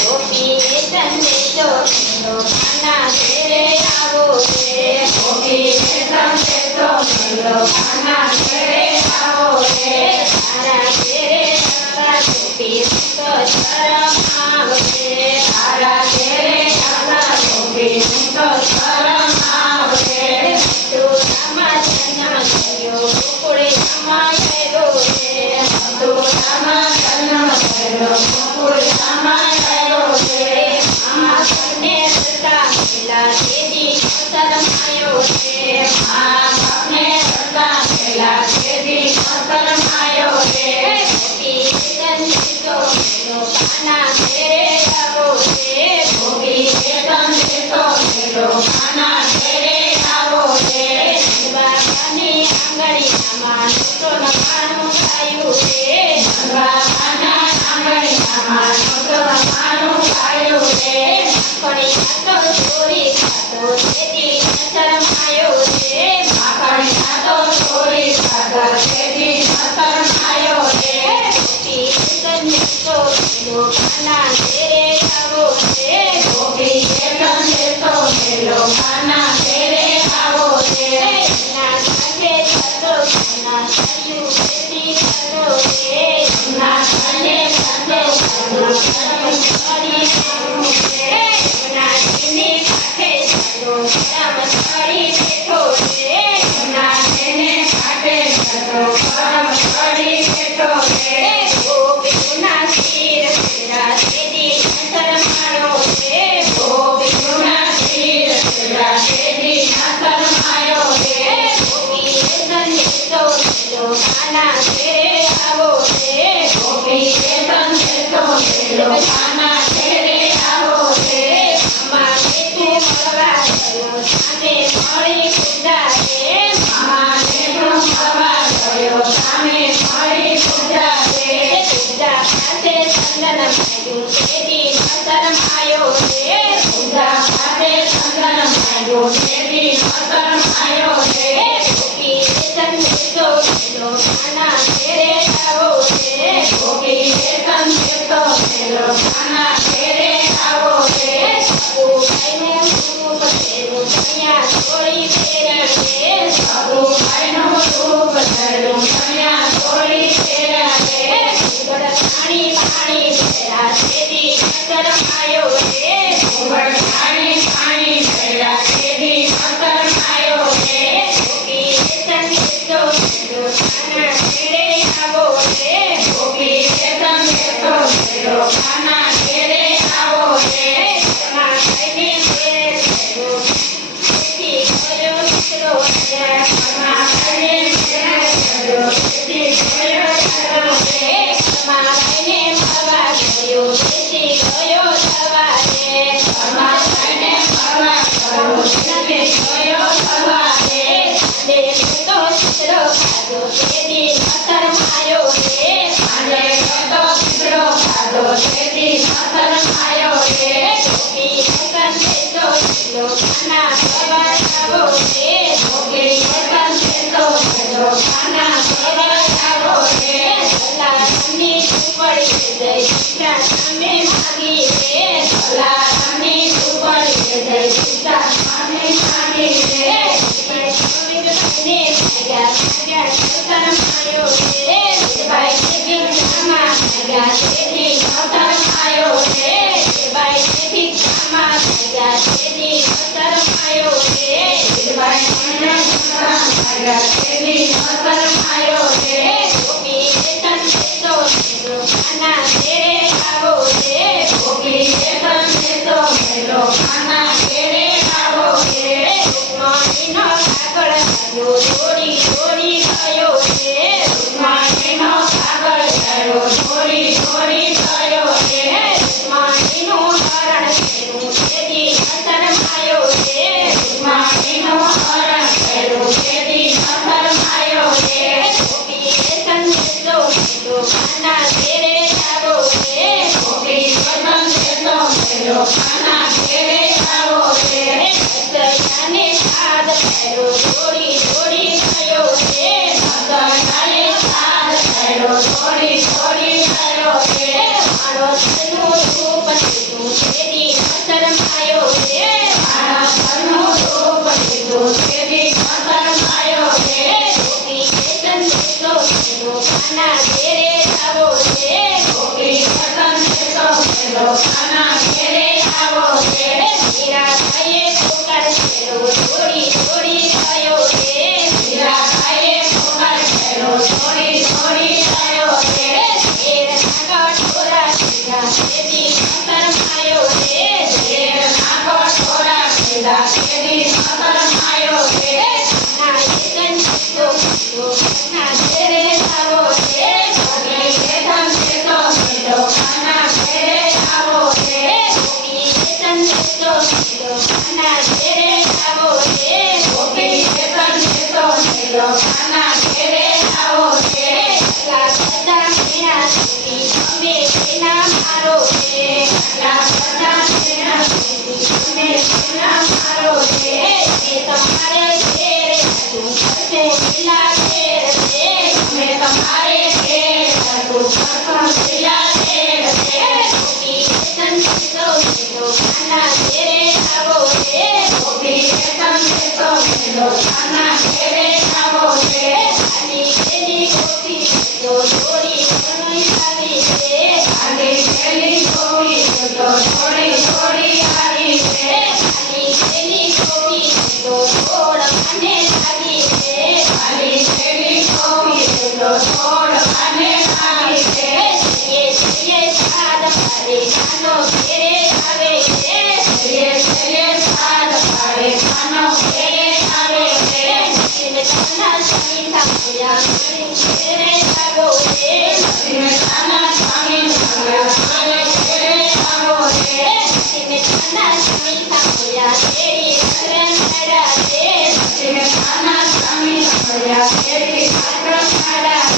ગોપી સંદેશો મેલો કાના ઘેરે આવો રે ગોપી સંદેશો મેલો કાના ઘેરે આવો રે તારા ઘેરે તારા ગોપી તો શરમ આવશે તારા ઘેરે તારા ગોપી તો શરમ આવશે તું રામા જન્મ થયો ગોકુળે રામા ગયો રે તું રામા જન્મ થયો ગોકુળે રામા ગયો રે મા બાપને રડતા પેલા તેજી શરમાયો રે મા બાપને રડતા પેલા તેજી શરમાયો રે ગોપી સંદેશો મેલો કાના ઘેરે આવો રે ગોપી સંદેશો મેલો કાના ઘેરે આવો રે બાબાની આંગળીમાં નોટો નખાણું ગાયું રે બાબાના આંગળીમાં નોટો નખાણું ગાયું રે માખણી ખાતો ચોરી ખાતો તેથી શરમાયો રે માખણી ખાતો ચોરી ખાતો તેથી શરમાયો રે ગોપી સંદેશો મેલો કાના ઘેરે આવો રે ગોપી સંદેશો મેલો કાના ઘેરે આવો રે ના સાથે થતો ના થયું તેથી કરો રે ના સાથે થતો કરી રે ના તેની કાઠે થતો રામ કરી બેઠો રે ના તેને કાઠે થતો રામ કરી બેઠો રે ગોપીના શિર પેરા તેજી શરમાયો રે ગોપીના શિર પેરા તેજી શરમાયો રે ગોપી સંદેશો મેલો કાના ઘેરે આવો રે ગોપી સંદેશો મેલો કાના ઘેરે આવો રે મામા બેઠું મળવા ગયો સામે મળી પૂજા રે મામા બેઠું મળવા ગયો સામે મળી પૂજા રે પૂજા પાસે ચંદન માંગ્યું તેથી શરમાયો રે પૂજા પાસે ચંદન માંગ્યું તેથી શરમાયો રે ગોપી સંદેશો મેલો કાના ઘેરે આવો રે ગોપી સંદેશો મેલો કાના ઘેરે આવો રે સબુભાઈને રૂપ ધર્યું કન્યા ચોળી પહેરે રે સબુભાઈનું રૂપ ધર્યું કન્યા ચોળી પહેરે રે પાણી પાણી ભર્યા તેથી શરમાયો રે પાણી પાણી ભર્યા તેથી શરમાયો રે ગોપી સંદેશો મેલો કાના ઘેરે આવો રે ગોપી સંદેશો મેલો કાના ઘેરે આવો રે મા ભાઈને ઘેરે થયો તેથી ગયો દીકરો રે મા ભાઈને ઘેરે થયો તેથી ગયો દીકરો રે મા ભાઈને મળવા ગયો તેથી ગયો સવારે મા ભાઈને મળવા ગયો તેથી ગયો સવારે તો દીકરો ખાધો તેથી શરમાયો રે અને તો દીકરો ખાધો તેથી શરમાયો રે ગોપી સંદેશો મેલો કાના ઘેરે આવો રે ગોપી સંદેશો મેલો કાના ઘેરે આવો રે ભલારામની ઝૂંપડી જય સીતા સામે માગી રે ભલારામની ઝૂંપડી જય સીતા સામે માગી રે શરમાયો રે ભાઈ ભીખામાં માંગ્યા તેથી શરમાયો રે ભાઈ ભીખામાં માંગ્યા તેથી શરમાયો રે ભાઈ માંગ્યા તેથી શરમાયો રે ગોપી સંદેશો મેલો કાના ઘેરે આવો રે ગોપી સંદેશો મેલો કાના ઘેરે આવો રે રૂકમણીનો કાગળ થયો દોડી દોડી ગયો રે રૂકમણીનો કાગળ થયો દોડી દોડી ગયો રે રૂકમણીનું હરણ થયું તેથી શરમાયો રે રૂકમણીનું હરણ થયું તેથી શરમાયો રે ગોપી સંદેશો મેલો કાના ઘેરે આવો રે ગોપી સંદેશો મેલો કાના ઘેરે આવો રે દયાને સાદ થયો દોડી દોડી ગયો રે દયાને સાદ થયો દોડી દોડી ગયો રે કઠોરા કીધા તેથી શરમાયો રે ઝેરના કઠોરા કીધા તેથી શરમાયો રે ના વેતન તો ના ઘેરે આવો રે ગોપી વેતન તો મેલો ખાના ઘેરે આવો રે ગોપી વેતન તો મેલો ખાના ઘેરે આવો રે ગોપી વેતન તો મેલો ખાના ઘેરે આવો રે બધા મેણા સુધી તમે તેના મારો રે બધા મેણા સુધી તમે તેના મારો રે એ તમારે ઘેર તું કરશે લીલા ઘેર રે તમે તમારે ઘેર તું કરશો લીલા ઘેર રે ગોપી વેતન તો મેલો ખાના ઘેરે આવો રે ગોપી વેતન તો મેલો ખાના ઘેરે આવો રે આની તેની ગોપી તો થોડી ઘણી આવી રે આની તેની ગોપી તો થોડી થોડી આવી રે આની તેની ગોપી તો થોડ મને આવી રે આની તેની ગોપી તો થોડ મને આવી રે જઈએ સાદ પાડે ખાનો ઘેરે આવે રે જઈએ સાદ પાડે ખાનો ઘેરે આવે રે ખાના સ્વામી સાંભળ્યા ઘેરે આવો રે ખાના સ્વામી સાંભળ્યા ઘેરે આવો રે ખાના સ્વામી સાંભળ્યા તેરી શરણ રે ખાના સ્વામી સાંભળ્યા તેરી શરણ